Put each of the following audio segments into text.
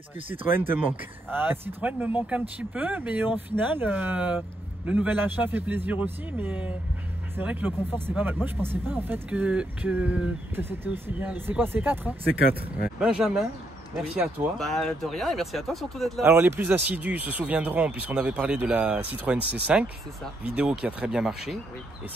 Est-ce que Citroën te manque? Ah, Citroën me manque un petit peu, mais au final, le nouvel achat fait plaisir aussi, mais c'est vrai que le confort c'est pas mal. Moi je pensais pas en fait que c'était aussi bien. C'est quoi, C4 hein? C4, ouais. Benjamin, merci Oui. à toi. Bah de rien et merci à toi surtout d'être là. Alors les plus assidus se souviendront, puisqu'on avait parlé de la Citroën C5, C'est ça. vidéo qui a très bien marché, Oui. et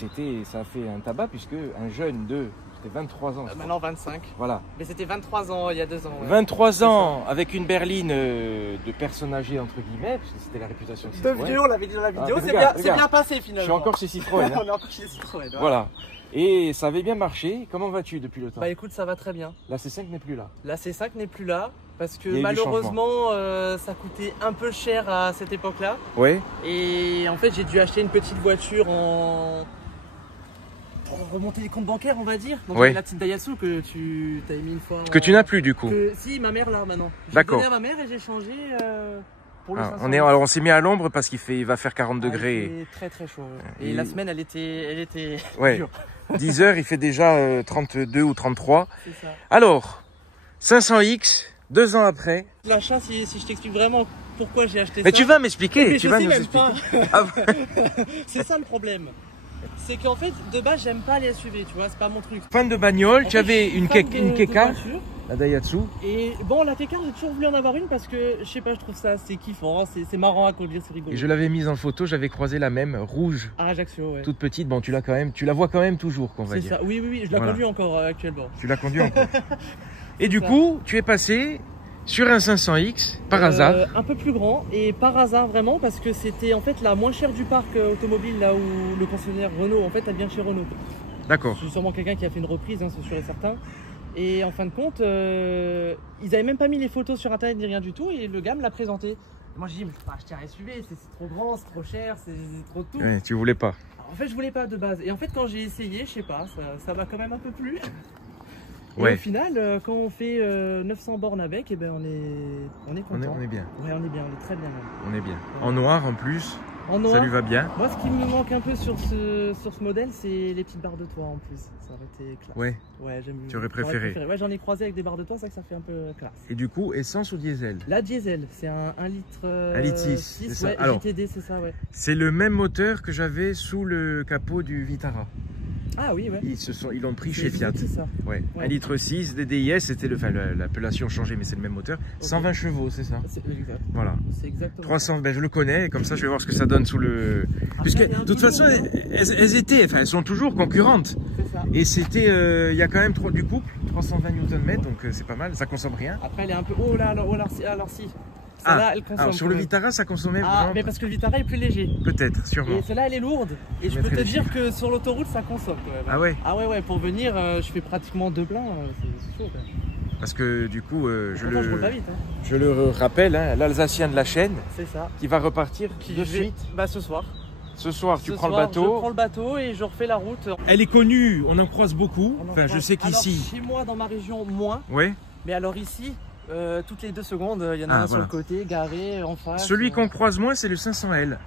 ça a fait un tabac, puisque un jeune de, c'était 23 ans. Maintenant 25. Voilà. Mais c'était 23 ans il y a 2 ans. Ouais. 23 ans, avec une berline de personne âgée, entre guillemets, parce que c'était la réputation de De Citroën. vieux, on l'avait dit dans la vidéo, mais c'est regarde, bien passé finalement. Je suis encore chez Citroën. Hein. On est encore chez Citroën. Ouais. Voilà. Et ça avait bien marché. Comment vas-tu depuis le temps? Bah écoute, ça va très bien. La C5 n'est plus là. La C5 n'est plus là parce que Il y a eu du malheureusement ça coûtait un peu cher à cette époque-là. Ouais. Et en fait, j'ai dû acheter une petite voiture pour remonter les comptes bancaires, on va dire. Donc Ouais. la petite Daihatsu que tu t'avais mis une fois. Que tu n'as plus du coup. Si, ma mère là maintenant. J'ai D'accord. donné à ma mère et j'ai changé pour le Ah, 500. alors on s'est mis à l'ombre parce il va faire 40 Ah, degrés. il fait très très chaud. Ouais. Et Et- la semaine, elle était Ouais. dure. 10 heures, il fait déjà 32 ou 33. C'est ça. Alors, 500X, 2 ans après. L'achat, si je t'explique vraiment pourquoi j'ai acheté Mais ça. tu vas m'expliquer, Mais tu je vas sais nous même expliquer. pas. Ah, C'est ça le problème. C'est qu'en fait, de base, j'aime pas les SUV, tu vois, c'est pas mon truc. fan de bagnole, En tu fait, avais je suis une fan de Keka, voiture. la Daihatsu. Et bon, la Keka, j'ai toujours voulu en avoir une parce que, je sais pas, je trouve ça, c'est kiffant, c'est marrant à conduire, c'est rigolo. Et je l'avais mise en photo, j'avais croisé la même, rouge, Ah, Ajaccio, ouais. toute petite. Bon, tu la vois quand même toujours, qu'on va C'est dire. ça, oui, je la Voilà. conduis encore actuellement. Tu l'as conduit encore. Et du ça. coup, tu es passé sur un 500X, par hasard. Un peu plus grand, et par hasard vraiment, parce que c'était en fait la moins chère du parc automobile, là où le concessionnaire Renault, en fait, a bien chez Renault. D'accord. C'est sûrement quelqu'un qui a fait une reprise, hein, c'est sûr et certain. Et en fin de compte, ils avaient même pas mis les photos sur internet ni rien du tout, et le gars me l'a présenté. Et moi j'ai dit, mais je peux pas acheter un SUV, c'est trop grand, c'est trop cher, c'est trop de tout. Ouais, tu voulais pas. Alors, en fait, je voulais pas de base. Et en fait, quand j'ai essayé, je sais pas, ça m'a quand même un peu plu. Et Ouais. au final, quand on fait 900 bornes avec, et ben on est content. On est bien. Ouais, on est bien, on est très bien même. On est bien. En noir en plus, En noir, ça lui va bien. moi ce qui me manque un peu sur ce modèle, c'est les petites barres de toit en plus. Ça aurait été classe. Ouais. Ouais, j'aime. Tu aurais j'aurais préféré. Ouais, j'en ai croisé avec des barres de toit, c'est vrai que ça fait un peu classe. Et du coup, essence ou diesel? La diesel, c'est un 1 litre. 1 litre 6, c'est ça. Ouais, Alors, JTD, c'est ça, ouais. c'est le même moteur que j'avais sous le capot du Vitara. Ah oui, ouais. Ils l'ont pris C'est chez Fiat. c'est ça. Ouais. Ouais. 1 litre 6, DDIS, c'était l'appellation changée, mais c'est le même moteur. 120 chevaux, c'est ça? C'est exact. Voilà. C'est exactement. 300, ben je le connais, et comme ça je vais voir ce que ça donne sous le. Puisque il y a un de toute peu façon, lourd, hein. elles sont toujours concurrentes. C'est ça. Et c'était, il y a quand même du couple, 320 Nm, donc c'est pas mal, ça consomme rien. Après, elle est un peu. Oh là, alors si. Celle-là, elle consomme. Alors sur quand le même. Vitara, ça consommait Ah, vraiment. mais parce que le Vitara est plus léger. Peut-être, sûrement. Et celle-là, elle est lourde. Et je peux mettrai te les dire que sur l'autoroute, ça consomme quand même. Ah ouais? Ah ouais, pour venir, je fais pratiquement 2 pleins. C'est chaud quand même. Parce que du coup, Je roule pas vite. Hein. je le rappelle, hein, l'Alsacien de la chaîne C'est ça. qui va repartir Qui de je vais- suite. Bah ce soir. Ce soir, tu Ce prends soir, le bateau. Je prends le bateau et je refais la route. Elle est connue, on en croise beaucoup. On en Enfin, je croise- sais qu'ici. Alors, chez moi, dans ma région, moins. Ouais. Mais alors ici, toutes les 2 secondes, il y en a Ah, un sur voilà. le côté, garé, en face. Celui qu'on croise moins, c'est le 500L.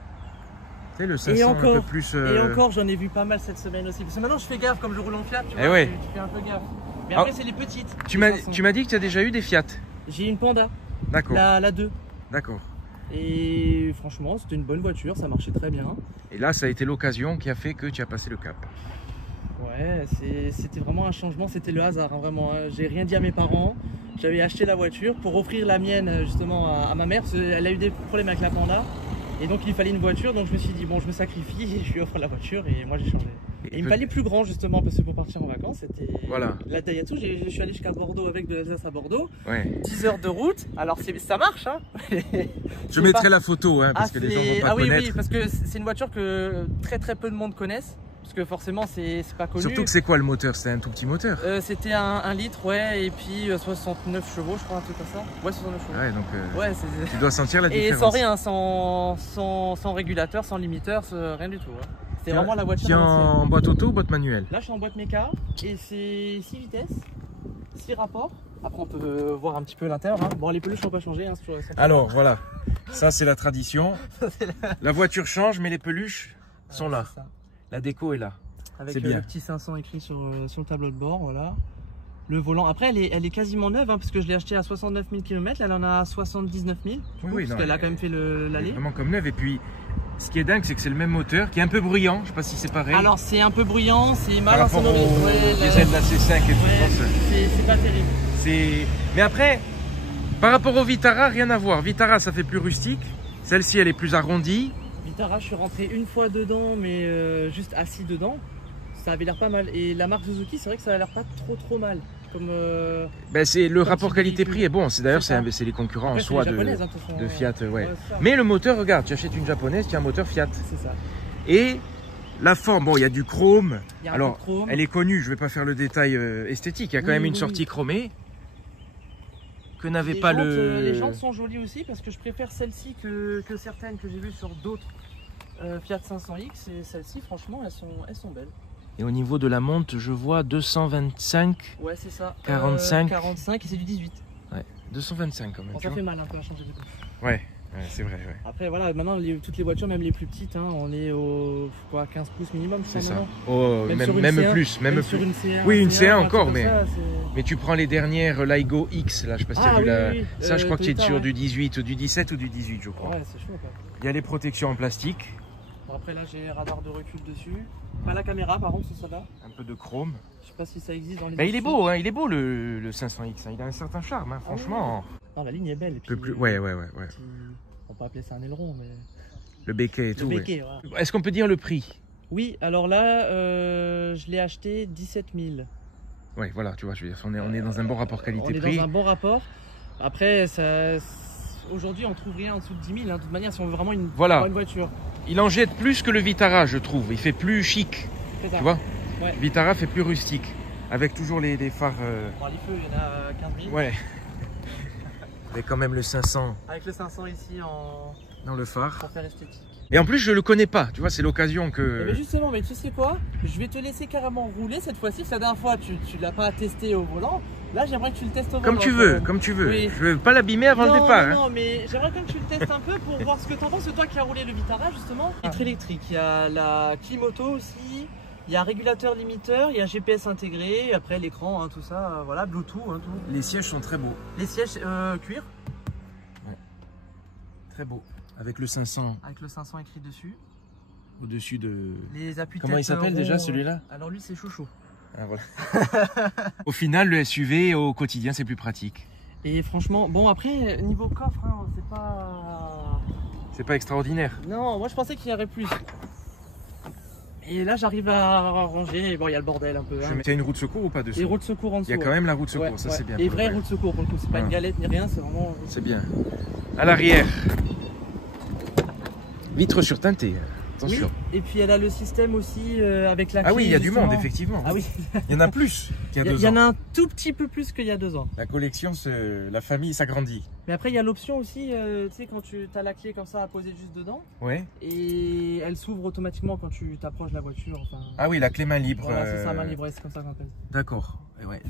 Tu sais, le 500 Et encore, un peu plus. Et encore, j'en ai vu pas mal cette semaine aussi. Parce que maintenant, je fais gaffe, comme je roule en Fiat, tu Eh vois, ouais. tu fais un peu gaffe. Mais Ah. après, c'est les petites. Tu les m'as 500. dit que tu as déjà eu des Fiat. J'ai une Panda, D'accord. la 2. D'accord. Et franchement, c'était une bonne voiture, ça marchait très bien. Et là, ça a été l'occasion qui a fait que tu as passé le cap. Ouais, c'était vraiment un changement, c'était le hasard, hein, vraiment. Hein. J'ai rien dit à mes parents. J'avais acheté la voiture pour offrir la mienne justement à ma mère, parce qu'elle a eu des problèmes avec la Panda. Et donc il fallait une voiture, donc je me suis dit bon, je me sacrifie et je lui offre la voiture et moi j'ai changé. Et il me fallait plus grand justement parce que pour partir en vacances, c'était Voilà. la Daihatsu. Je suis allé jusqu'à Bordeaux avec de l'Alsace à Bordeaux. Ouais. 10 heures de route, alors ça marche hein. Je mettrai la photo hein, parce que les gens vont pas oui, connaître. oui, parce que c'est une voiture que très peu de monde connaissent. Parce que forcément c'est pas connu. Surtout que c'est quoi le moteur? C'est un tout petit moteur. C'était un litre, ouais, et puis 69 chevaux, je crois, un truc comme ça. Ouais, 69 chevaux. Ouais, donc Ouais, tu dois sentir la et différence. sans rien, sans régulateur, sans limiteur, rien du tout. Hein. C'est vraiment la voiture. Tu es à l'ancienne. en boîte auto ou boîte manuelle? Là, je suis en boîte méca et c'est 6 vitesses, 6 rapports. Après, on peut voir un petit peu l'intérieur. Hein. Bon, les peluches n'ont pas changé. Hein, Alors voilà, ça c'est la tradition. La voiture change, mais les peluches sont là. Ça. La déco est là. Avec C'est bien. le petit 500 écrit sur le tableau de bord, voilà. Le volant, après elle est quasiment neuve hein, parce que je l'ai acheté à 69 000 km, elle en a 79 000 Oui, parce qu'elle a quand même fait l'année. Vraiment comme neuve. Et puis ce qui est dingue, c'est que c'est le même moteur qui est un peu bruyant. Je sais pas si c'est pareil. Alors c'est un peu bruyant, c'est mal par rapport insonorisé. au diesel de la C5 et tout. C'est pas terrible. Mais après, par rapport au Vitara, rien à voir. Vitara, ça fait plus rustique. Celle-ci, elle est plus arrondie. Vitara, je suis rentré une fois dedans, mais juste assis dedans. Ça avait l'air pas mal. Et la marque Suzuki, c'est vrai que ça a l'air pas trop mal. Comme, c'est le rapport qualité-prix est bon. D'ailleurs, c'est les concurrents après, en soi de Fiat. Ouais. Mais le moteur, regarde, tu achètes une japonaise qui a un moteur Fiat. C'est ça. Et la forme, bon, il y a du chrome. Il y a alors, un peu de chrome. elle est connue. Je vais pas faire le détail esthétique. Il y a quand même une sortie chromée que n'avait pas le. Les jantes sont jolies aussi parce que je préfère celle-ci que certaines que j'ai vues sur d'autres Fiat 500X. Et celles-ci, franchement, elles sont belles. Et au niveau de la monte, je vois 225. Ouais, c'est ça. 45. 45 et c'est du 18. Ouais, 225 quand même. Bon, ça fait mal un peu à changer de couche. Ouais, c'est vrai. Ouais. Après, voilà, maintenant, toutes les voitures, même les plus petites, hein, on est au 15 pouces minimum. C'est ça. Même plus. Même sur une C1. Oui, une C1 encore, mais. Ça, mais tu prends les dernières Laigo X, là, je sais pas si tu as vu la. Oui. Ça, je crois que tu es sur du 18 ou du 17 ou du 18, je crois. Ouais, c'est chaud, quoi. Il y a les protections en plastique. Bon, après, là, j'ai radar de recul dessus. Pas la caméra, par contre, ça va. Un peu de chrome. Je sais pas si ça existe dans les. Bah, il est beau, hein, il est beau le 500X. Hein, il a un certain charme, hein, franchement. Non, la ligne est belle. Et puis, Ouais. On peut appeler ça un aileron, mais. Le béquet et tout. Le béquet, ouais. Est-ce qu'on peut dire le prix? Oui, alors là, je l'ai acheté 17 000. Ouais, voilà, tu vois, je veux dire, on est dans un bon rapport qualité-prix. On est dans un bon rapport. Après, aujourd'hui, on trouve rien en dessous de 10 000. Hein. De toute manière, si on veut vraiment une bonne voiture. Il en jette plus que le Vitara, je trouve. Il fait plus chic. Tu vois, ouais. Vitara fait plus rustique. Avec toujours les phares. Bon, les feux, il y en a 15 000. Ouais. Mais quand même le 500. Avec le 500 ici dans le phare. Pour faire esthétique. Et en plus, je le connais pas. Tu vois, c'est l'occasion que. Mais justement, mais tu sais quoi? Je vais te laisser carrément rouler cette fois-ci. La dernière fois, tu l'as pas testé au volant. Là, j'aimerais que tu le testes au volant. Comme tu veux. Oui. Je veux pas l'abîmer avant le départ. Non, mais j'aimerais quand même que tu le testes un peu pour voir ce que t'en penses. C'est toi qui as roulé le Vitara, justement. Vitre électrique, il y a la clim auto aussi. Il y a un régulateur limiteur, il y a GPS intégré, après l'écran, hein, tout ça, voilà, Bluetooth, hein, tout. Les sièges sont très beaux. Les sièges cuir. Ouais. Très beau. Avec le 500. Avec le 500 écrit dessus. Au-dessus de. Les appuis. Comment il s'appelle déjà celui-là? Alors lui c'est Chouchou. Ah, voilà. Au final, le SUV au quotidien c'est plus pratique. Et franchement, bon après niveau coffre, hein, c'est pas. C'est pas extraordinaire. Non, moi je pensais qu'il y aurait plus. Et là j'arrive à ranger, bon il y a le bordel un peu. Hein. Tu as une roue de secours ou pas dessus? Les roues de secours en dessous. Il y a quand même la roue de secours, ça c'est bien. Les vraies roues de secours pour le coup, c'est pas une galette ni rien, c'est vraiment. C'est bien. À l'arrière. Vitre surteintée. Attention. Oui, et puis elle a le système aussi avec la clé. Ah oui, il y a du monde effectivement. Ah oui. Il y en a plus qu'il y a 2 ans. Il y en a un tout petit peu plus qu'il y a 2 ans. La collection, la famille s'agrandit. Mais après il y a l'option aussi, tu sais quand tu as la clé comme ça à poser juste dedans. Ouais. Et elle s'ouvre automatiquement quand tu t'approches de la voiture. Enfin, ah oui, la clé main libre. Voilà, c'est ça, main libre, c'est comme ça qu'on appelle. D'accord. Ouais.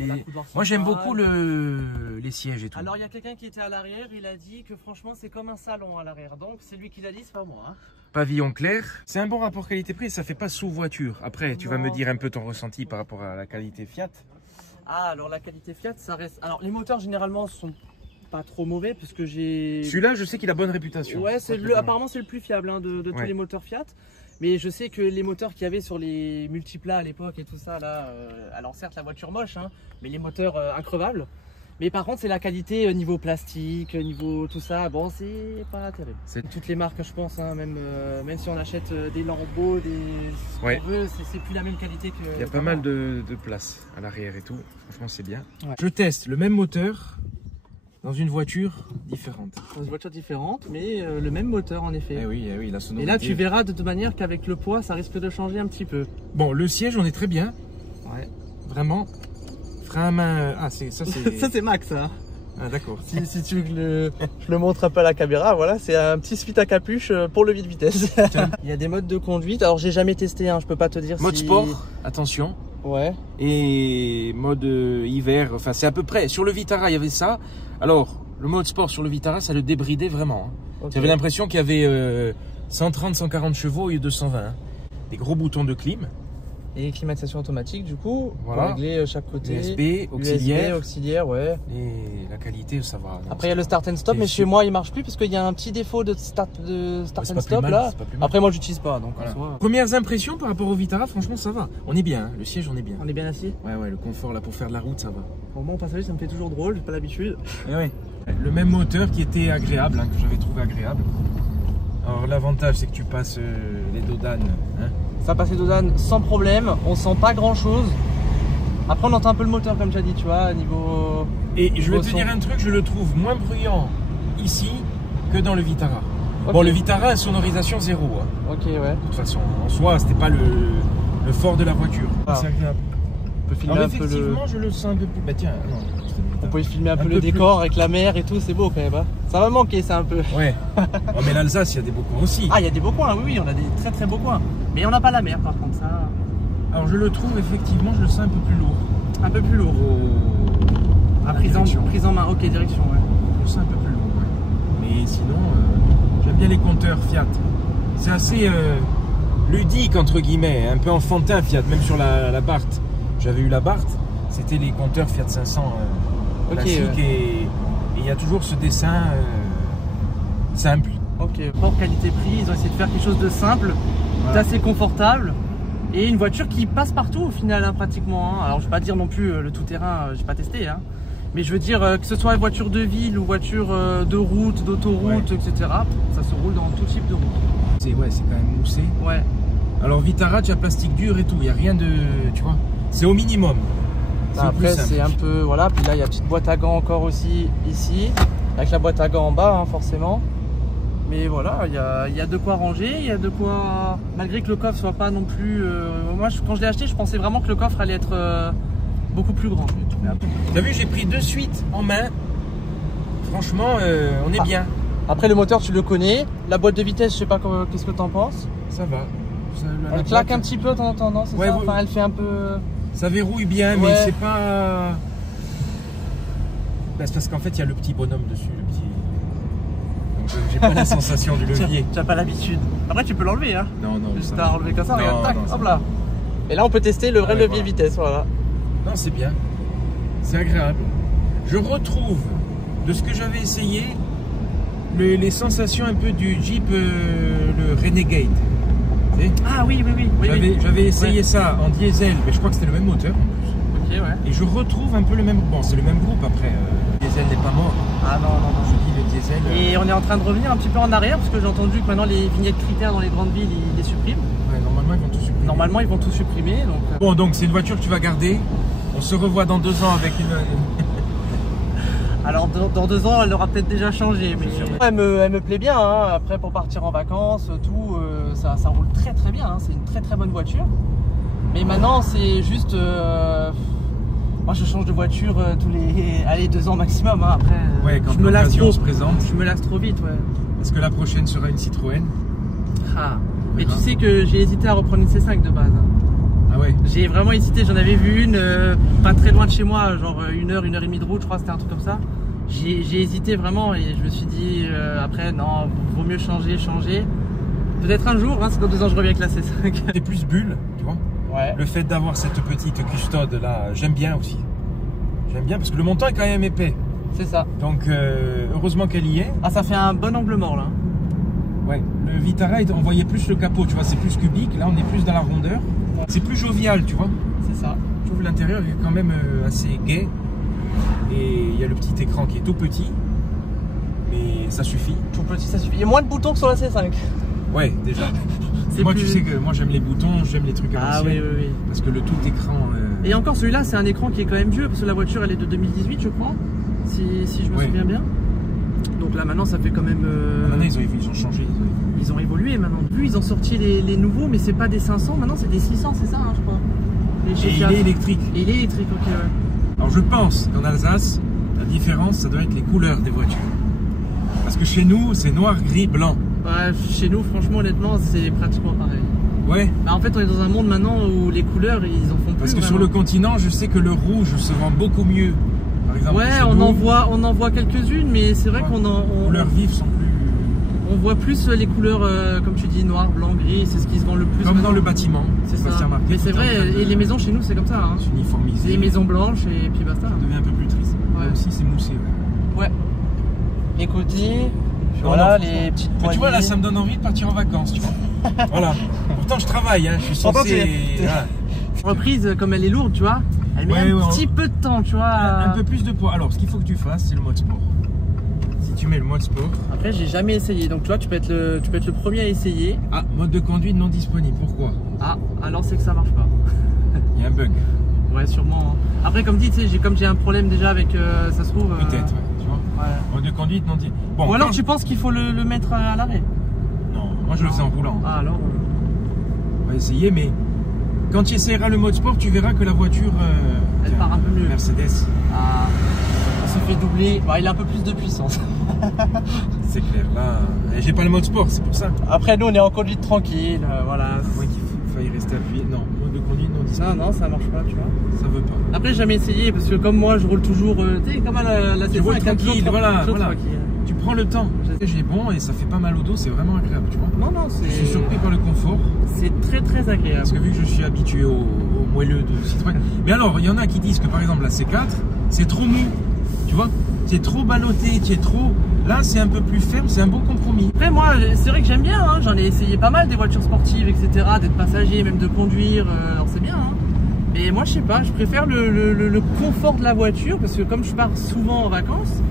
Moi j'aime beaucoup les sièges et tout. Alors il y a quelqu'un qui était à l'arrière, il a dit que franchement c'est comme un salon à l'arrière. Donc c'est lui qui l'a dit, c'est pas moi. Hein. Pavillon clair. C'est un bon rapport qualité-prix, ça fait pas sous-voiture. Après, tu vas me dire un peu ton ressenti par rapport à la qualité Fiat. Ah, alors la qualité Fiat, ça reste. Alors les moteurs généralement sont pas trop mauvais parce que j'ai. Celui-là, je sais qu'il a bonne réputation. Ouais, apparemment c'est le plus fiable hein, de tous les moteurs Fiat. Mais je sais que les moteurs qu'il y avait sur les multiplats à l'époque et tout ça, là, alors certes la voiture moche, hein, mais les moteurs increvables. Mais par contre, c'est la qualité niveau plastique, niveau tout ça, bon, c'est pas terrible. C'est toutes les marques, je pense, hein, même si on achète des Lambo, on veut, c'est plus la même qualité que. Il y a pas mal de place à l'arrière et tout. Franchement, c'est bien. Ouais. Je teste le même moteur dans une voiture différente. Dans une voiture différente, mais le même moteur en effet. Eh oui, la sonorité. Et là, tu verras de toute manière qu'avec le poids, ça risque de changer un petit peu. Bon, le siège, on est très bien. Ouais. Vraiment. Frein à main. Ah, ça c'est. Ça c'est Max. Hein. Ah d'accord. Si tu veux que je le montre un peu à la caméra, voilà, c'est un petit split à capuche pour levier de vitesse. Il y a des modes de conduite. Alors j'ai jamais testé, hein, je peux pas te dire. Mode sport, attention. Ouais. Et mode hiver. Enfin, c'est à peu près. Sur le Vitara, il y avait ça. Alors, le mode sport sur le Vitara, ça le débridait vraiment. Hein. Okay. J'avais l'impression qu'il y avait 130-140 chevaux au lieu de 220. Hein. Des gros boutons de clim. Et climatisation automatique du coup, Voilà. pour régler chaque côté. USB, auxiliaire. USB, auxiliaire, ouais. Et la qualité, ça va. Après il y a le start and stop, mais chez moi il marche plus parce qu'il y a un petit défaut de start and stop là. Après moi j'utilise pas, donc voilà. en soi... Premières impressions par rapport au Vitara, franchement ça va. On est bien, hein. Le siège on est bien. On est bien assis. Ouais, le confort là pour faire de la route ça va. Pour moi en passager ça me fait toujours drôle, j'ai pas l'habitude. Ouais. Le même moteur qui était agréable, hein, que j'avais trouvé agréable. Alors l'avantage c'est que tu passes les dodanes. Hein. Ça passe les dodanes sans problème, on sent pas grand chose. Après on entend un peu le moteur comme tu as dit, tu vois, niveau... Et je vais te dire un truc, je le trouve moins bruyant ici que dans le Vitara. Okay. Bon, le Vitara a sonorisation 0. Hein. Ok, ouais. De toute façon, en soi, c'était pas le fort de la voiture. Ah. C'est agréable. On peut filmer alors, un peu effectivement, je le sens un peu plus... Bah tiens, non. On peut filmer un peu le décor avec la mer et tout, c'est beau quand même. Hein. Ça va manquer ça un peu. Ouais. Oh, mais l'Alsace, il y a des beaux coins aussi. Ah, il y a des beaux coins, oui, on a des très très beaux coins. Mais on n'a pas la mer par contre, ça... Alors je le trouve effectivement, je le sens un peu plus lourd. Un peu plus lourd. Prise en main, ok, direction, ouais. Je le sens un peu plus lourd, ouais. Mais sinon, j'aime bien les compteurs Fiat. C'est assez ludique, entre guillemets, un peu enfantin Fiat, même sur la Barth. J'avais eu la Barth, c'était les compteurs Fiat 500 classiques, et il y a toujours ce dessin simple. Ok, rapport qualité-prix, ils ont essayé de faire quelque chose de simple, d'assez confortable. Et une voiture qui passe partout au final, hein, pratiquement. Hein. Alors je ne vais pas dire non plus le tout-terrain, j'ai pas testé. Hein. Mais je veux dire que ce soit une voiture de ville ou voiture de route, d'autoroute, etc. Ça se roule dans tout type de route. C'est quand même moussé. Ouais. Alors Vitara, tu as plastique dur et tout, il n'y a rien de... Tu vois, c'est au minimum. Après c'est un peu... Voilà, puis là il y a une petite boîte à gants encore aussi ici. Avec la boîte à gants en bas, hein, forcément. Mais voilà, il y a de quoi ranger, il y a de quoi... Malgré que le coffre soit pas non plus... Moi, quand je l'ai acheté, je pensais vraiment que le coffre allait être beaucoup plus grand. T'as vu, j'ai pris de suite en main. Franchement, on est bien. Après, le moteur, tu le connais. La boîte de vitesse, je sais pas qu'est-ce que t'en penses. Ça va. Elle claque un petit peu de temps en temps, non? C'est ça. Enfin, elle fait un peu... Ça verrouille bien, mais c'est pas... C'est parce qu'en fait, il y a le petit bonhomme dessus, le petit... J'ai pas la sensation du levier. Tu n'as pas l'habitude. Après, tu peux l'enlever, hein. Non. Juste à enlever comme ça, regarde, tac, hop là. Et là, on peut tester le vrai levier vitesse, voilà. Non, c'est bien. C'est agréable. Je retrouve, de ce que j'avais essayé, les sensations un peu du Jeep, le Renegade. Ah oui. J'avais essayé ça en diesel, mais je crois que c'était le même moteur en plus. Ok, ouais. Et je retrouve un peu le même... Bon, c'est le même groupe après. Le diesel n'est pas mort. Ah non. Je dis le diesel. Et on est en train de revenir un petit peu en arrière, parce que j'ai entendu que maintenant les vignettes critères dans les grandes villes, ils les suppriment. Ouais, normalement, ils vont tout supprimer. Normalement, ils vont tout supprimer. Donc... Bon, donc c'est une voiture que tu vas garder. On se revoit dans 2 ans avec une... Alors dans 2 ans, elle aura peut-être déjà changé. Mais... Elle me plaît bien, hein. Après pour partir en vacances, tout, ça roule très très bien, hein. C'est une très très bonne voiture. Mais maintenant c'est juste... Moi je change de voiture tous les 2 ans maximum, hein. Après quand je me lasse trop. Se présente. Je me lasse trop vite, ouais. Est-ce que la prochaine sera une Citroën? Mais tu sais que j'ai hésité à reprendre une C5 de base. Ah ouais. J'ai vraiment hésité, j'en avais vu une pas très loin de chez moi, genre 1 heure et demie de route, je crois, c'était un truc comme ça. J'ai hésité vraiment et je me suis dit après non, vaut mieux changer. Peut-être un jour, hein, c'est dans 2 ans je reviens avec la C5. C'est plus bulle, tu vois. Ouais. Le fait d'avoir cette petite custode là, j'aime bien aussi. J'aime bien parce que le montant est quand même épais. C'est ça. Donc heureusement qu'elle y est. Ah, ça fait un bon angle mort là. Ouais, le Vitara, on voyait plus le capot, tu vois, c'est plus cubique, là on est plus dans la rondeur. Ouais. C'est plus jovial, tu vois. C'est ça. Je trouve l'intérieur est quand même assez gai. Et il y a le petit écran qui est tout petit, mais ça suffit. Tout petit, ça suffit. Il y a moins de boutons que sur la C5. Ouais, déjà. Moi, tu sais que moi j'aime les boutons, j'aime les trucs à l'ancienne. Ah oui. Parce que le tout écran... Et encore celui-là, c'est un écran qui est quand même vieux, parce que la voiture elle est de 2018, je crois, si je me souviens bien. Donc là maintenant, ça fait quand même... Maintenant, ils ont changé. Ils ont évolué maintenant. Ils ont sorti les nouveaux, mais c'est pas des 500, maintenant c'est des 600, c'est ça, hein, je crois. Et il est électrique. Et il est électrique, ok, ouais. Alors je pense qu'en Alsace, la différence, ça doit être les couleurs des voitures. Parce que chez nous, c'est noir, gris, blanc. Ouais, chez nous, franchement, honnêtement, c'est pratiquement pareil. Ouais. Bah, en fait, on est dans un monde maintenant où les couleurs, ils en font plus. Parce que sur le continent, je sais que le rouge se vend beaucoup mieux. Par exemple, ouais, on en voit quelques-unes, mais c'est vrai qu'on en... Les couleurs vives sont plus... On voit plus les couleurs, comme tu dis, noir, blanc, gris, c'est ce qui se vend le plus. Comme dans le bâtiment. C'est ça. Mais c'est vrai, et les maisons chez nous, c'est comme ça. Hein. C'est uniformisé. C'est les maisons blanches et puis basta. Ça devient un peu plus triste. Ouais. Là aussi, c'est moussé. Ouais. Les côtés, Non, voilà, non, les petites poignées. Tu vois, là, ça me donne envie de partir en vacances, tu vois. Voilà. Pourtant, je travaille, hein. Je suis censé. Voilà. Reprise, comme elle est lourde, tu vois, elle met un petit peu de temps, tu vois. Un peu plus de poids. Alors, ce qu'il faut que tu fasses, c'est le mode sport. Si tu mets le mode sport. Après, j'ai jamais essayé, donc tu vois, tu peux être le premier à essayer. Ah, mode de conduite non disponible. Pourquoi? Ah, alors c'est que ça marche pas. Il y a un bug. Ouais, sûrement. Après, comme dit, tu sais, comme j'ai un problème déjà avec, ça se trouve. Peut-être, ouais, tu vois. Ouais. Mode de conduite non disponible. Bon, ou alors tu penses qu'il faut le mettre à l'arrêt? Non, moi je le faisais en roulant. Ah, alors. On va essayer, mais quand tu essaieras le mode sport, tu verras que la voiture. Elle part un peu mieux. Mercedes. Ah, on s'est fait doubler. Bah, il a un peu plus de puissance. C'est clair, là. J'ai pas le mode sport, c'est pour ça. Après, nous, on est en conduite tranquille, voilà. À moins qu'il faille rester appuyé. Non, mode de conduite non disponible. Non, ça marche pas, tu vois. Ça veut pas. Après, j'ai jamais essayé parce que comme moi, je roule toujours, tu sais, comme à la Tu roules tranquille, voilà. Tranquille. Tu prends le temps. J'ai bon et ça fait pas mal au dos, c'est vraiment agréable, tu vois. Non, Je suis surpris par le confort. c'est très très agréable. Parce que vu que je suis habitué au moelleux de Citroën. Mais alors, il y en a qui disent que par exemple la C4, c'est trop mou. Tu vois, c'est trop ballotté, tu es trop. Là, c'est un peu plus ferme, c'est un bon compromis. Après, moi, c'est vrai que j'aime bien, hein. J'en ai essayé pas mal des voitures sportives, etc., d'être passager, même de conduire, alors c'est bien, hein. Mais moi, je sais pas, je préfère le confort de la voiture parce que comme je pars souvent en vacances,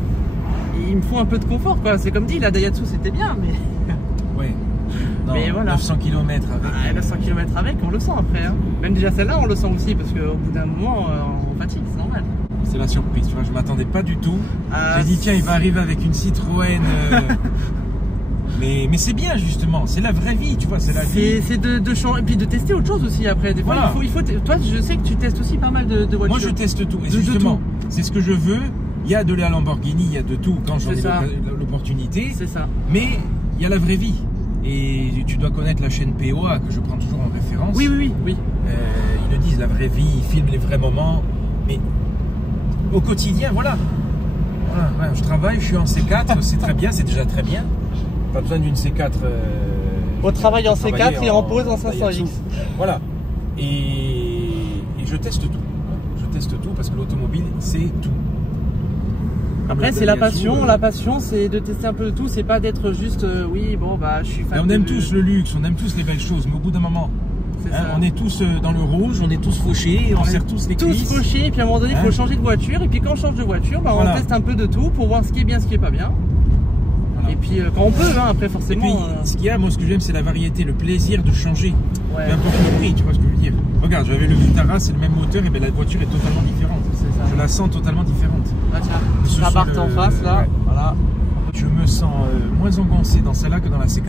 il me faut un peu de confort, quoi. C'est comme dit, la Daihatsu c'était bien, mais. Ouais. Non, mais voilà. 900 km avec. Ah, 900 km avec, on le sent après, hein. Même déjà celle-là, on le sent aussi parce qu'au bout d'un moment, on fatigue, c'est normal. C'est la surprise, tu vois, je m'attendais pas du tout. Ah, j'ai dit, tiens, il va arriver avec une Citroën. Mais c'est bien, justement, c'est la vraie vie, tu vois, c'est la vie. C'est de changer, et puis de tester autre chose aussi après. Des fois, voilà. Toi, je sais que tu testes aussi pas mal de voitures. Moi, je teste tout, et justement, c'est ce que je veux. Il y a de la Lamborghini, il y a de tout quand j'en ai l'opportunité. C'est ça. Mais il y a la vraie vie. Et tu dois connaître la chaîne POA que je prends toujours en référence. Oui. Ils le disent, la vraie vie, ils filment les vrais moments. Mais au quotidien, voilà. Ouais, je travaille, je suis en C4, c'est très bien, c'est déjà très bien. Pas besoin d'une C4. Au travail en C4 et en pause en 500X. Voilà. Et je teste tout. Je teste tout parce que l'automobile, c'est tout. Après, c'est la passion. La passion, c'est de tester un peu de tout. C'est pas d'être juste, oui, bon, bah, je suis fan. On aime tous le luxe, on aime tous les belles choses, mais au bout d'un moment, on est tous dans le rouge, on est tous fauchés, on serre tous les cuisses. Tous fauchés, et puis à un moment donné, il faut changer de voiture. Et puis quand on change de voiture, bah, on teste un peu de tout pour voir ce qui est bien, ce qui est pas bien. Voilà. Et puis quand on peut, hein, après forcément. Et puis, ce qu'il y a, moi, ce que j'aime, c'est la variété, le plaisir de changer. Peu importe le prix, tu vois ce que je veux dire. Regarde, j'avais le Vitara, c'est le même moteur, et bien la voiture est totalement différente. Je la sens totalement différente. Ah tiens, la barre en face là, voilà. Je me sens moins engoncé dans celle-là que dans la C4.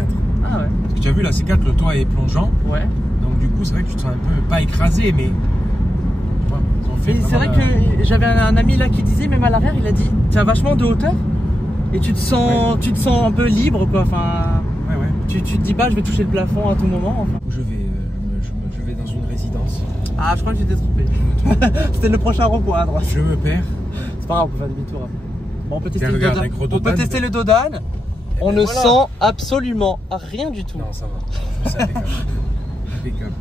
Ah ouais. Parce que tu as vu, la C4, le toit est plongeant. Ouais. Donc du coup, c'est vrai que tu te sens un peu, pas écrasé, mais... C'est vrai que j'avais un ami là qui disait, même à l'arrière, il a dit, tu as vachement de hauteur et tu te sens un peu libre, quoi. Enfin, tu te dis pas, je vais toucher le plafond à tout moment. Enfin. Je vais dans une résidence. Ah, je crois que j'étais trompé. C'était le prochain rond-point à droite. Je me perds. C'est pas grave, on peut faire demi-tour après. Bon, on peut tester le Dodane. On ne sent absolument rien du tout. Non, ça va. Je sais, impeccable.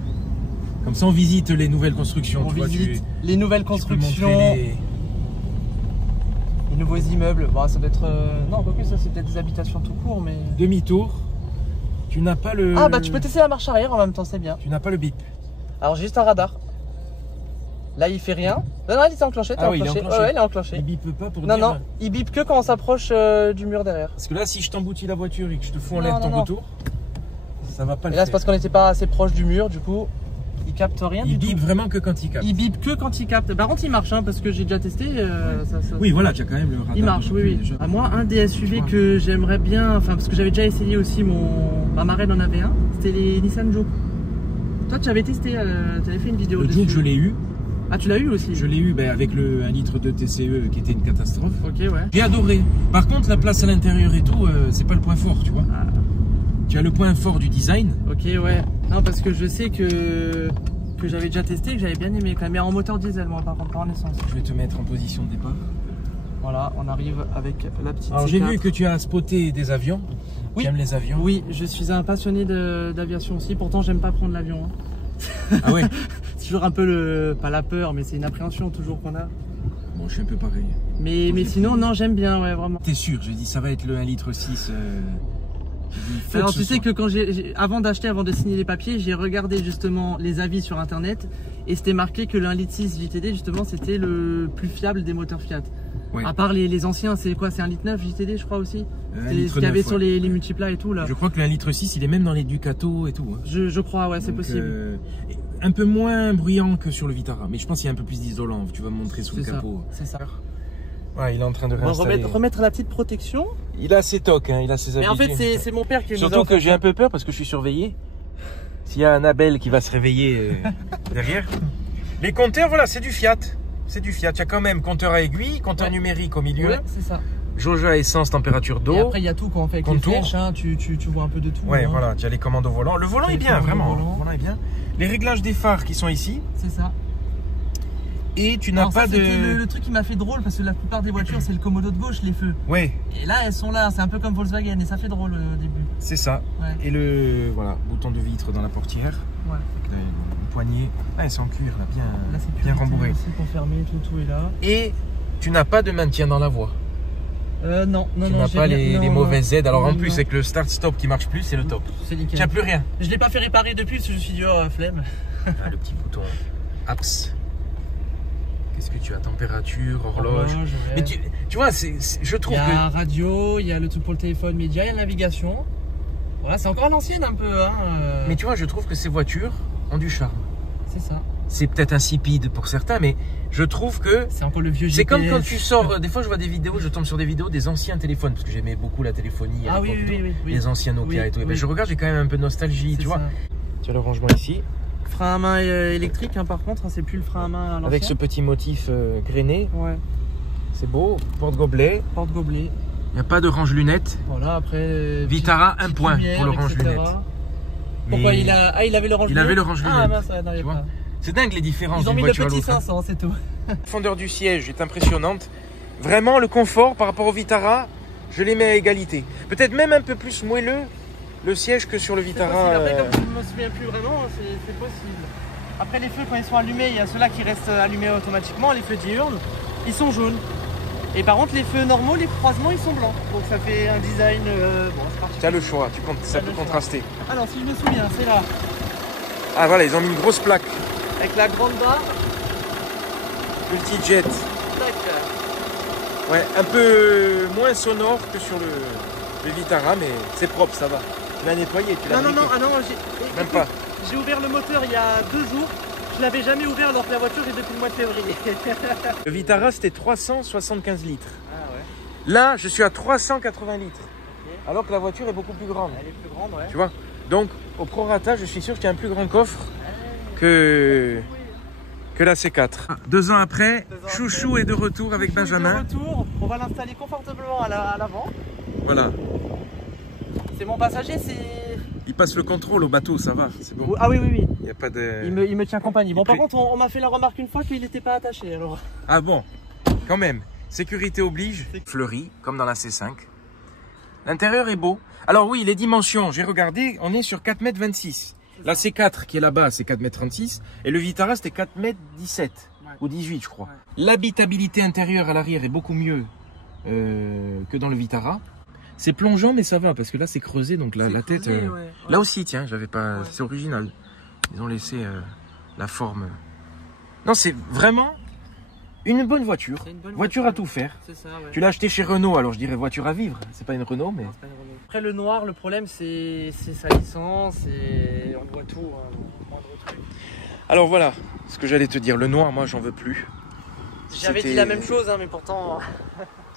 Comme ça, on visite les nouvelles constructions. On visite les nouvelles constructions. Les nouveaux immeubles. Bon, ça doit être. Non, quoique ça, c'est peut-être des habitations tout court, mais. Demi-tour. Tu n'as pas le. Ah, bah, tu peux tester la marche arrière en même temps, c'est bien. Tu n'as pas le bip. Alors, juste un radar. Là, il fait rien. Non, il est enclenché. Il est enclenché. Ouais, il est enclenché. Il bipe pas pour dire. Non, il bipe que quand on s'approche du mur derrière. Parce que là, si je t'emboutis la voiture et que je te fous en l'air ton retour, ça va pas le faire. Et là, c'est parce qu'on n'était pas assez proche du mur, du coup, il capte rien du tout. Il bipe vraiment que quand il capte. Il bipe que quand il capte. Par contre, il marche, hein, parce que j'ai déjà testé. Oui, voilà, tu as quand même le radar. Il marche, oui. À moi, un des SUV que j'aimerais bien, enfin, parce que j'avais déjà essayé aussi, ma marraine en avait un, c'était les Nissan Juke. Toi, tu avais testé, tu avais fait une vidéo dessus. Le Juke, je l'ai eu. Ah, tu l'as eu aussi? Je l'ai eu avec le 1 litre de TCE qui était une catastrophe. Ok, ouais. J'ai adoré. Par contre, la place à l'intérieur et tout, c'est pas le point fort, tu vois. Ah. Tu as le point fort du design. Ok, ouais. Non, parce que je sais que j'avais déjà testé et que j'avais bien aimé quand même. Mais en moteur diesel, moi, par contre, pas en essence. Je vais te mettre en position de départ. Voilà, on arrive avec la petite. Alors, j'ai vu que tu as spoté des avions. Oui. Tu aimes les avions? Oui, je suis un passionné d'aviation aussi. Pourtant, j'aime pas prendre l'avion. Hein. Ah ouais? C'est toujours un peu pas la peur, mais c'est une appréhension toujours qu'on a. Bon, je suis un peu pareil. Mais sinon, non, j'aime bien, ouais, vraiment. T'es sûr? Je dis, ça va être le 1,6 litre. Alors tu sais que quand avant de signer les papiers, j'ai regardé justement les avis sur internet et c'était marqué que le 1,6 litre JTD justement c'était le plus fiable des moteurs Fiat. Ouais. À part les anciens, c'est quoi? C'est 1,9 litre JTD je crois aussi. C'est ce qu'il y avait sur les multiplats et tout là. Je crois que le 1,6 litre il est même dans les Ducato et tout. Hein. Je crois, ouais, c'est possible. Un peu moins bruyant que sur le Vitara, mais je pense qu'il y a un peu plus d'isolant. Tu vas me montrer sous le capot. C'est ça. Ouais, il est en train de réinstaller. Remettre la petite protection. Il a ses tocs, hein, il a ses habitudes. Mais en fait, c'est mon père qui nous a Surtout que j'ai un peu peur parce que je suis surveillé. S'il y a un Abel qui va se réveiller derrière. Les compteurs, voilà, c'est du Fiat. C'est du Fiat. Il y a quand même compteur à aiguille, compteur numérique au milieu. Ouais, c'est ça. Jauge à essence, température d'eau. Et après, il y a tout quand on fait avec les flèches, hein, tu vois un peu de tout. Ouais, hein. voilà, tu as les commandes au volant. Le volant est bien, vraiment. Le volant est bien. Les réglages des phares qui sont ici. C'est ça. Et tu n'as pas de... Le truc qui m'a fait drôle parce que la plupart des voitures c'est le commodo de gauche, les feux. Ouais. Et là elles sont là, c'est un peu comme Volkswagen et ça fait drôle au début. C'est ça. Ouais. Et le bouton de vitre dans la portière. Ouais. Le poignet. Ah, c'est en cuir là, bien rembourré. C'est pour fermer, tout est là. Et tu n'as pas de maintien dans la voie. Non. Tu n'as pas les mauvaises aides. Alors en plus avec le start-stop qui marche plus, c'est le top. C'est nickel. Tu n'as plus rien. Je l'ai pas fait réparer depuis parce que je suis dur à flemme. Ah, le petit bouton apps. Qu'est-ce que tu as? Température, horloge. Ouais. Mais tu vois, je trouve que... Il y a radio, il y a le truc pour le téléphone média, il y a la navigation. Voilà, c'est encore à l'ancienne un peu. Hein. Mais tu vois, je trouve que ces voitures ont du charme. C'est ça. C'est peut-être insipide pour certains, mais je trouve que... C'est encore le vieux GPS. C'est comme quand tu sors... Des fois, je vois des vidéos, je tombe sur des vidéos des anciens téléphones, parce que j'aimais beaucoup la téléphonie à l'époque. Oui. Les anciens Nokia et tout. Et ben, je regarde, j'ai quand même un peu de nostalgie, tu vois. Tu as le rangement ici. Frein à main électrique, hein, par contre, hein, c'est plus le frein à main à l'ancien. Avec ce petit motif grainé. Ouais. C'est beau. Porte-gobelet. Porte-gobelet. Il n'y a pas de range-lunettes. Voilà, après. Vitara, un point pour le range-lunettes. Pourquoi il avait le range-lunettes? Il avait le range-lunettes. Ah mince, ça n'arrive pas. C'est dingue les différences. Ils ont mis le petit 500, c'est tout. La profondeur du siège est impressionnante. Vraiment, le confort par rapport au Vitara, je les mets à égalité. Peut-être même un peu plus moelleux le siège que sur le Vitara. Après, comme je ne me souviens plus vraiment, c'est possible. Après, les feux, quand ils sont allumés, il y a ceux-là qui restent allumés automatiquement, les feux diurnes, ils sont jaunes. Et par contre, les feux normaux, les croisements, ils sont blancs. Donc ça fait un design. Bon, c'est parti. Tu as le choix, ça peut contraster. Alors, si je me souviens, c'est là. Ah voilà, ils ont mis une grosse plaque. Avec la grande barre. Multi-jet. Tac. Ouais, un peu moins sonore que sur le Vitara, mais c'est propre, ça va. Tu l'as nettoyé, tu l'as Non, même pas. J'ai ouvert le moteur il y a 2 jours. Je l'avais jamais ouvert alors que la voiture est depuis le mois de février. Le Vitara c'était 375 litres. Ah ouais. Là, je suis à 380 litres. Okay. Alors que la voiture est beaucoup plus grande. Elle est plus grande, ouais. Tu vois? Donc, au prorata, je suis sûr qu'il y a un plus grand coffre que la C4. 2 ans après, Chouchou est de retour avec Benjamin. De retour, on va l'installer confortablement à l'avant. Voilà. C'est mon passager, il passe le contrôle au bateau, ça va, c'est bon. Ah oui. Il n'y a pas de... Il me tient compagnie. Bon, par contre, on m'a fait la remarque une fois qu'il n'était pas attaché, alors. Ah bon, quand même. Sécurité oblige. Fleuri, comme dans la C5. L'intérieur est beau. Alors oui, les dimensions, j'ai regardé, on est sur 4,26 m. La C4 qui est là-bas, c'est 4,36 m. Et le Vitara, c'était 4,17 m. Ou 18, je crois. Ouais. L'habitabilité intérieure à l'arrière est beaucoup mieux que dans le Vitara. C'est plongeant, mais ça va, parce que là, c'est creusé, donc la tête... Ouais. Là aussi, tiens, j'avais pas... Ouais. C'est original. Ils ont laissé la forme... Non, c'est vraiment une bonne voiture. Une bonne voiture à tout faire. Ça, ouais. Tu l'as acheté chez Renault, alors je dirais voiture à vivre. C'est pas une Renault, mais... Non, pas une Renault. Après, le noir, le problème, c'est sa licence, et on voit tout, hein, moindre truc. Alors voilà, ce que j'allais te dire. Le noir, moi, j'en veux plus. J'avais dit la même chose, hein, mais pourtant...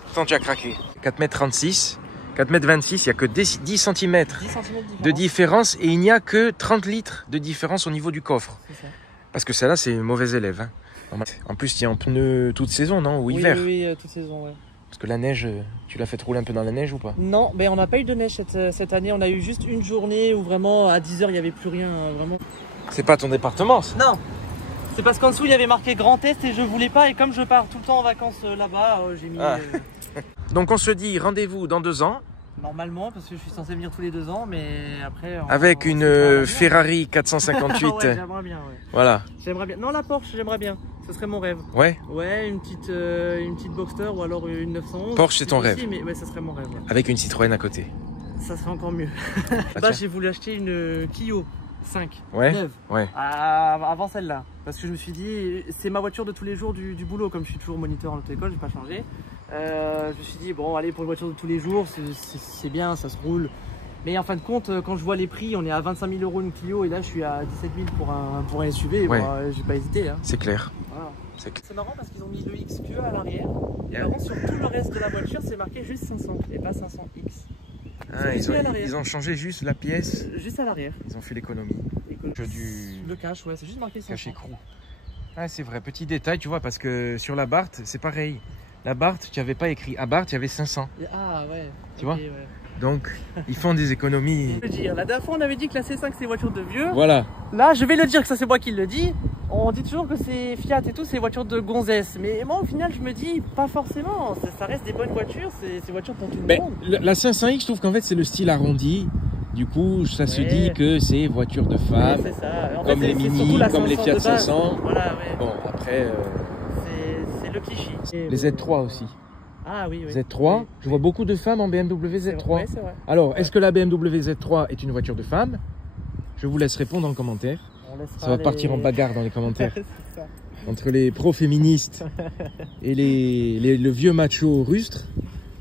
Pourtant, tu as craqué. 4,36 m. 4,26 m, il n'y a que 10 cm de différence et il n'y a que 30 litres de différence au niveau du coffre. Parce que celle-là, c'est une mauvaise élève. Hein. En plus, tu es en pneu toute saison, non? Ou hiver? Oui, toute saison, ouais. Parce que la neige, tu l'as fait rouler un peu dans la neige ou pas? Non, on n'a pas eu de neige cette année. On a eu juste une journée où vraiment, à 10 h, il n'y avait plus rien. Vraiment. C'est pas ton département, ça? Non. C'est parce qu'en dessous, il y avait marqué Grand Est et je voulais pas. Et comme je pars tout le temps en vacances là-bas, j'ai mis... Donc on se dit rendez-vous dans 2 ans. Normalement, parce que je suis censé venir tous les 2 ans, mais après... Avec une Ferrari 458. Ouais, j'aimerais bien, ouais. Voilà. J'aimerais bien. Non, la Porsche, j'aimerais bien. Ce serait mon rêve. Ouais. Ouais, une petite Boxster ou alors une 911. Porsche, c'est ton rêve. Mais ouais, ça serait mon rêve. Ouais. Avec une Citroën à côté. Ça serait encore mieux. Tiens. J'ai voulu acheter une Clio 5. Ouais. Neuve. Ouais. Avant celle-là. Parce que je me suis dit, c'est ma voiture de tous les jours du boulot. Comme je suis toujours moniteur en auto-école, je n'ai pas changé. Je me suis dit, bon, allez, pour une voiture de tous les jours, c'est bien, ça se roule. Mais en fin de compte, quand je vois les prix, on est à 25 000 € une Clio et là, je suis à 17 000 pour un SUV. Ouais. Bon, j'ai pas hésité. Hein. C'est clair. Voilà. C'est C'est marrant parce qu'ils ont mis le XQ à l'arrière. Yeah. Par contre, sur tout le reste de la voiture, c'est marqué juste 500 et pas 500X. Ah, ils ont changé juste la pièce. Juste à l'arrière. Ils ont fait l'économie. Le cash, ouais, c'est juste marqué 500. Cache écrou. Ah, c'est vrai, petit détail, tu vois, parce que sur la Barthes, c'est pareil. La Barthes, tu n'avais pas écrit à Barthes, il y avait 500. Ah ouais. Tu vois ouais. Donc, ils font des économies. Je veux dire, la dernière fois, on avait dit que la C5 c'est une voiture de vieux. Voilà. Là, je vais le dire que ça c'est moi qui le dis. On dit toujours que c'est Fiat et tout, c'est voiture de gonzesse. Mais moi, au final, je me dis, pas forcément. Ça reste des bonnes voitures, c'est voiture pour tout le monde. La 500X, je trouve qu'en fait, c'est le style arrondi. Du coup, ça se dit que c'est voiture de femme. Ouais, c'est ça. En comme fait, les Mini, comme les Fiat 500. Voilà, ouais. Bon, après... C'est le cliché. Les Z3 aussi. Ah oui, oui. Z3, oui. je vois beaucoup de femmes en BMW Z3. Ouais, c'est vrai. Alors, est-ce que la BMW Z3 est une voiture de femme? Je vous laisse répondre en commentaire. Ça va partir en bagarre dans les commentaires. Ça. Entre les pro-féministes et le vieux macho rustre.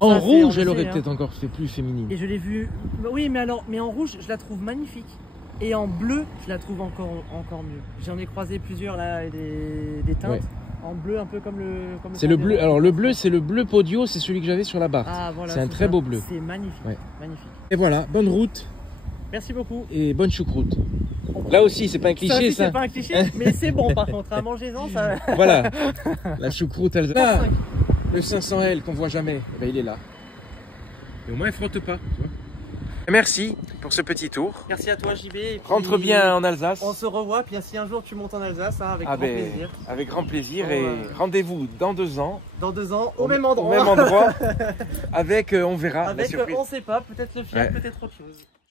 En rouge, elle aurait peut-être encore fait plus féminine. Et je l'ai vue. Oui, mais en rouge, je la trouve magnifique. Et en bleu, je la trouve encore mieux. J'en ai croisé plusieurs là, des teintes. Ouais. En bleu, un peu comme le. C'est le bleu. Alors le bleu, c'est le bleu Podio, c'est celui que j'avais sur la Barthes. Ah, voilà, c'est un très beau bleu. C'est magnifique. Ouais. Magnifique. Et voilà, bonne route. Merci beaucoup. Et bonne choucroute. Là aussi, c'est pas un cliché, ça. C'est pas un cliché, mais c'est bon par contre. À manger-en, ça. Voilà. La choucroute, elle. Ah, le 500L qu'on voit jamais, eh ben, il est là. Et au moins, il frotte pas. Tu vois. Merci pour ce petit tour. Merci à toi, JB. Et rentre bien en Alsace. On se revoit. Puis si un jour tu montes en Alsace, hein, avec grand plaisir. Avec grand plaisir. Et rendez-vous dans 2 ans. Dans 2 ans, au même endroit. Au même endroit. Avec, on verra. Avec, on sait pas, peut-être le Fiat, peut-être autre chose.